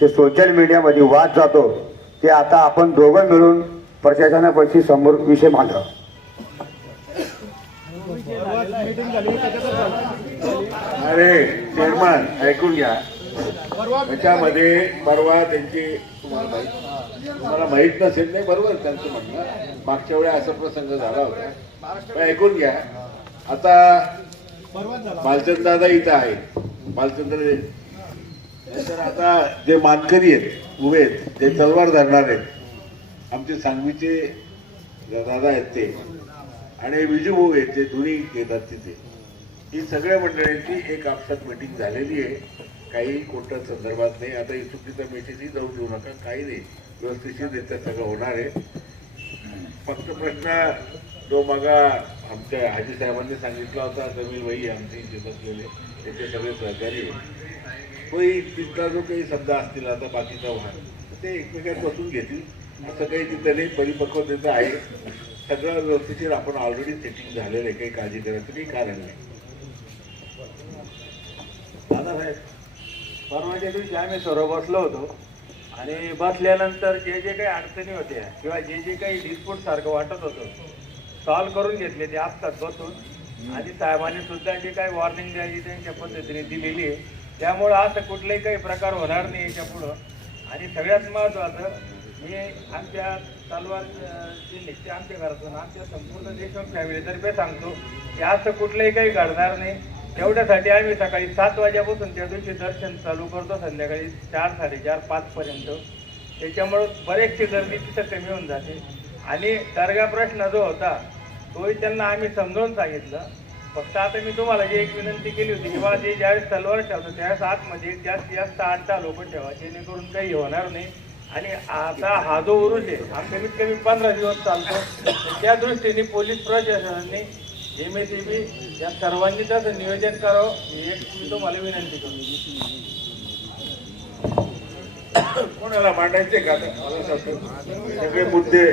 ते सोशल मीडियामध्ये वाद जातो. ते आता आपण दोघं मिळून प्रशासनापाशी समोर विषय मांडा अरे चेअरमन ऐकून घ्या. त्याच्यामध्ये परवा त्यांची तुम्हाला माहीत तुम्हाला माहीत नसेल नाही बरोबर त्यांचं म्हणणं. मागच्या वेळी असा प्रसंग झाला होता. ऐकून घ्या. आता बालचंद दादा इथं आहेत. बालचंद्र नंतर आता जे मानकरी आहेत उभे आहेत ते तलवार धरणार आहेत. आमचे सांगवीचे दादा आहेत ते. आणि विजू भाऊ आहेत ते दोन्ही येतात तिथे. ही सगळ्या मंडळींची एक आपसात मिटिंग झालेली आहे. काही कोणत्या संदर्भात नाही. आता ही चुकीचा मेसेजही जाऊ देऊ नका. काही नाही. व्यवस्थितरित्या सगळं होणार आहे. फक्त प्रश्न जो मागा आमच्या हाजी साहेबांनी सांगितला होता जमीन भाई आमचे इथे बसलेले त्याचे सगळे सहकारी तोही तिथला जो काही शब्द असतील आता बाकीचा वाहन ते एकमेकात बसून घेतील. असं काही तिथं नाही परिपक्वतेचं आहे. सगळं व्यवस्थिशीर आपण ऑलरेडी सेटिंग झालेलं आहे काही काळजी करायचं काही कारण नाही. दादासाहेब परवाच्या दिवशी आम्ही सर्व बसलो होतो आणि बसल्यानंतर जे जे काही अडचणी होत्या किंवा जे जे काही डिस्प्यूट सारखं वाटत होतं सॉल्व्ह करून घेतले ते आत्ताच बसून. आणि साहेबांनी सुद्धा जे काही वॉर्निंग द्यायची त्यांच्या पद्धतीने दिलेली आहे त्यामुळं असं कुठलाही काही प्रकार होणार नाही याच्या पुढं आणि सगळ्यात महत्त्वाचं मी आमच्या तलवार अं, जिल्ह्याचे आमच्या घरातून आमच्या संपूर्ण देशमुख फॅमिलीतर्फे सांगतो की असं कुठलंही काही घडणार नाही. तेवढ्यासाठी आम्ही सकाळी सात वाजेपासून त्या दिवशी दर्शन चालू करतो संध्याकाळी चार साडेचार पाचपर्यंत त्याच्यामुळं बरेचशी गर्दी तिथं कमी होऊन जाते. आणि दर्गा प्रश्न जो होता तोही त्यांना आम्ही समजावून सांगितलं. फक्त आता मी तुम्हाला जी एक विनंती केली होती की बाबा जे ज्यावेळेस तलवार ठेवतो त्यावेळेस आतमध्ये जास्तीत जास्त आठ दहा लोक ठेवा जेणेकरून काही होणार नाही. आणि आता हा जो उरूस आहे हा कमीत कमी पंधरा दिवस चालतो. त्या दृष्टीने पोलीस प्रशासनाने एम एस बी या सर्वांनी त्याचं नियोजन करावं. ही एक मी तुम्हाला विनंती करतो कोणाला मांडायचे का सगळे मुद्दे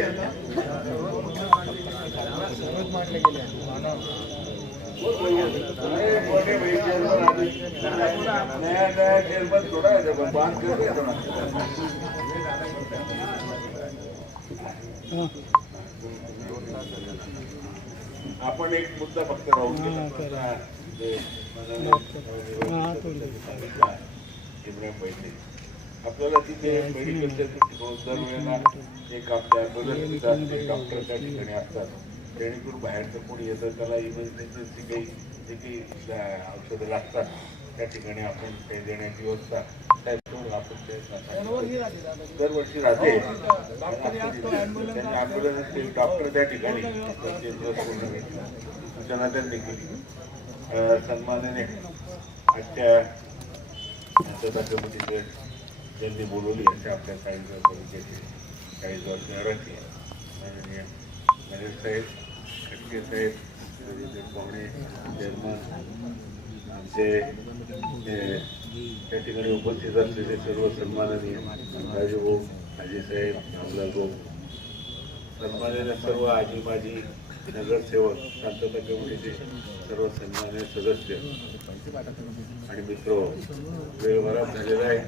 मांडले गेले नया थोडा करते थोडा. आपण एक मुद्दा फक्त राहून पैसे. आपल्याला तिथे मेडिकलच्या दरवेळेला एक डॉक्टर त्या ठिकाणी असतात. जेणेकरून बाहेरचं कोणी येतं त्याला इमर्जन्सी काही जे काही औषधं लागतात त्या ठिकाणी आपण ते देण्याची व्यवस्था. दरवर्षी राहते त्यांनी ॲम्ब्युलन्स डॉक्टर त्या ठिकाणी. सूचना त्यांनी केली. सन्मानाने आजच्या कमिटीचे ज्यांनी बोलवली असे आपल्या चाळीसगाव तालुक्याचे चाळीसगाव शहराचे माननीय नरेश साहेब. खटके साहेब सुधीर पाहुणे चेअरमन आमचे हे, त्या ठिकाणी उपस्थित असलेले सर्व सन्माननीय राजूभाऊ आजी साहेब रामलाल भाऊ सन्माननीय सर्व आजी माजी नगरसेवक शांतता कमिटीचे सर्व सन्मान्य सदस्य आणि मित्र वेळ झालेला आहे.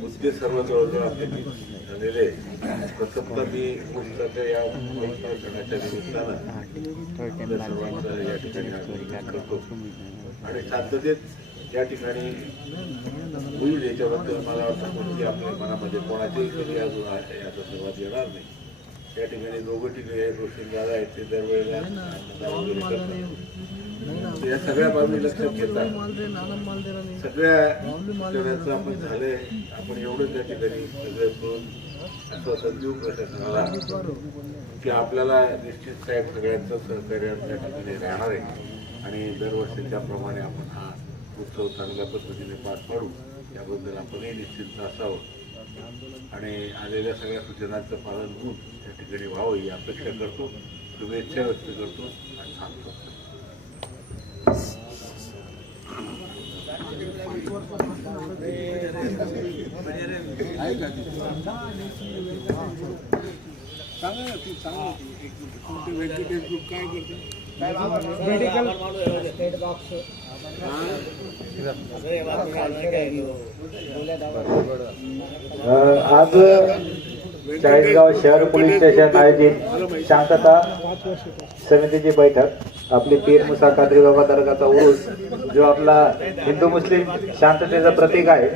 मुद्दे सर्व जवळजवळ आपले झालेले आहे. मी पुस्तकाच्या या पवित्र निमित्तानं या ठिकाणी करतो. आणि शांततेत या ठिकाणी होईल याच्याबद्दल मला वाटतं की आपल्या मनामध्ये कोणाचेही कधी अजून याचा संवाद येणार नाही. त्या ठिकाणी दोघं ठिकाणी आहेत रोशनदादा आहेत ते दरवेळेला. या सगळ्या बाबी लक्षात घेतात सगळ्या आपण झालंय. आपण एवढं त्या ठिकाणी सगळे करून आश्वासन देऊ प्रशासनाला की आपल्याला निश्चित साहेब सगळ्यांचं सहकार्य त्या ठिकाणी राहणार आहे. आणि दरवर्षीच्या प्रमाणे आपण हा उत्सव चांगल्या पद्धतीने पार पाडू. याबद्दल आपणही निश्चित असावं. आणि आलेल्या सगळ्या सूचनांचं पालन होऊन त्या ठिकाणी व्हावं ही अपेक्षा करतो. शुभेच्छा व्यक्त करतो आणि थांबतो सांगा ना ती सांगा व्यंकटेश ग्रुप काय करते? अ, आज चाळीसगाव शहर पोलीस स्टेशन आयोजित शांतता समितीची बैठक. आपली पीर मुसा कादरी बाबा दर्गाचा उरूस जो आपला हिंदू मुस्लिम शांततेचं प्रतीक आहे.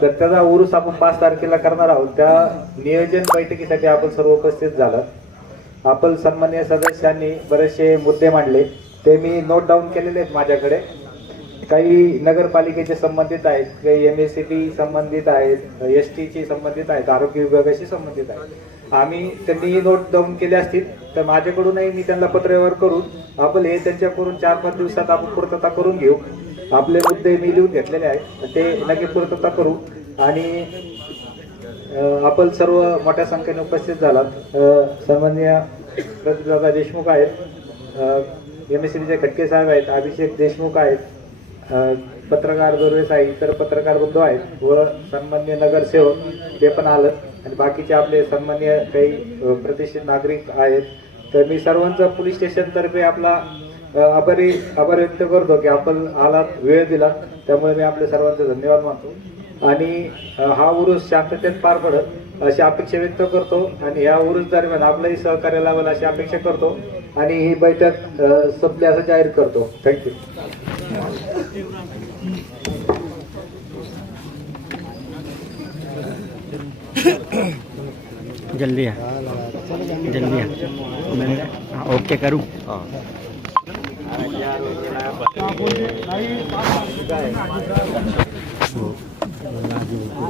तर त्याचा उरुस आपण पाच तारखेला करणार आहोत. त्या नियोजन बैठकीसाठी आपण सर्व उपस्थित झालात. आपण सन्मान्य सदस्यांनी बरेचसे मुद्दे मांडले. ते मी नोट डाऊन केलेले आहेत माझ्याकडे. काही नगरपालिकेचे संबंधित आहेत काही एम एस सी बी संबंधित आहेत एस टीची संबंधित आहेत आरोग्य विभागाशी संबंधित आहेत. आम्ही त्यांनी नोट डाऊन केले असतील तर माझ्याकडूनही मी त्यांना पत्रव्यवहार करून आपण हे त्यांच्याकडून चार पाच दिवसात आपण पूर्तता करून घेऊ. आपले मुद्दे मी लिहून घेतलेले आहेत. ते नक्की पूर्तता करू. आणि आपण सर्व मोठ्या संख्येने उपस्थित झालात. सामान्य प्रतिदादा देशमुख आहेत. एम एस सीचे खटके साहेब आहेत. अभिषेक देशमुख आहेत. पत्रकार दुर्वे साई इतर पत्रकार बंधू आहेत व सन्मान्य नगरसेवक ते पण आलं. आणि बाकीचे आपले सन्मान्य काही प्रतिष्ठित नागरिक आहेत. तर मी सर्वांचा पोलीस स्टेशनतर्फे आपला आभारी आभार व्यक्त करतो की आपण आलात वेळ दिला. त्यामुळे मी आपले सर्वांचे धन्यवाद मानतो. आणि हा उरूस शांततेत पार पडत अशी अपेक्षा व्यक्त करतो आणि या उरूस दरम्यान आपलंही सहकार्य लावेल अशी अपेक्षा करतो आणि ही बैठक संपली असं जाहीर करतो. थँक्यू जल्दी जल्दी हाँ, ओके करूँ? Terima kasih.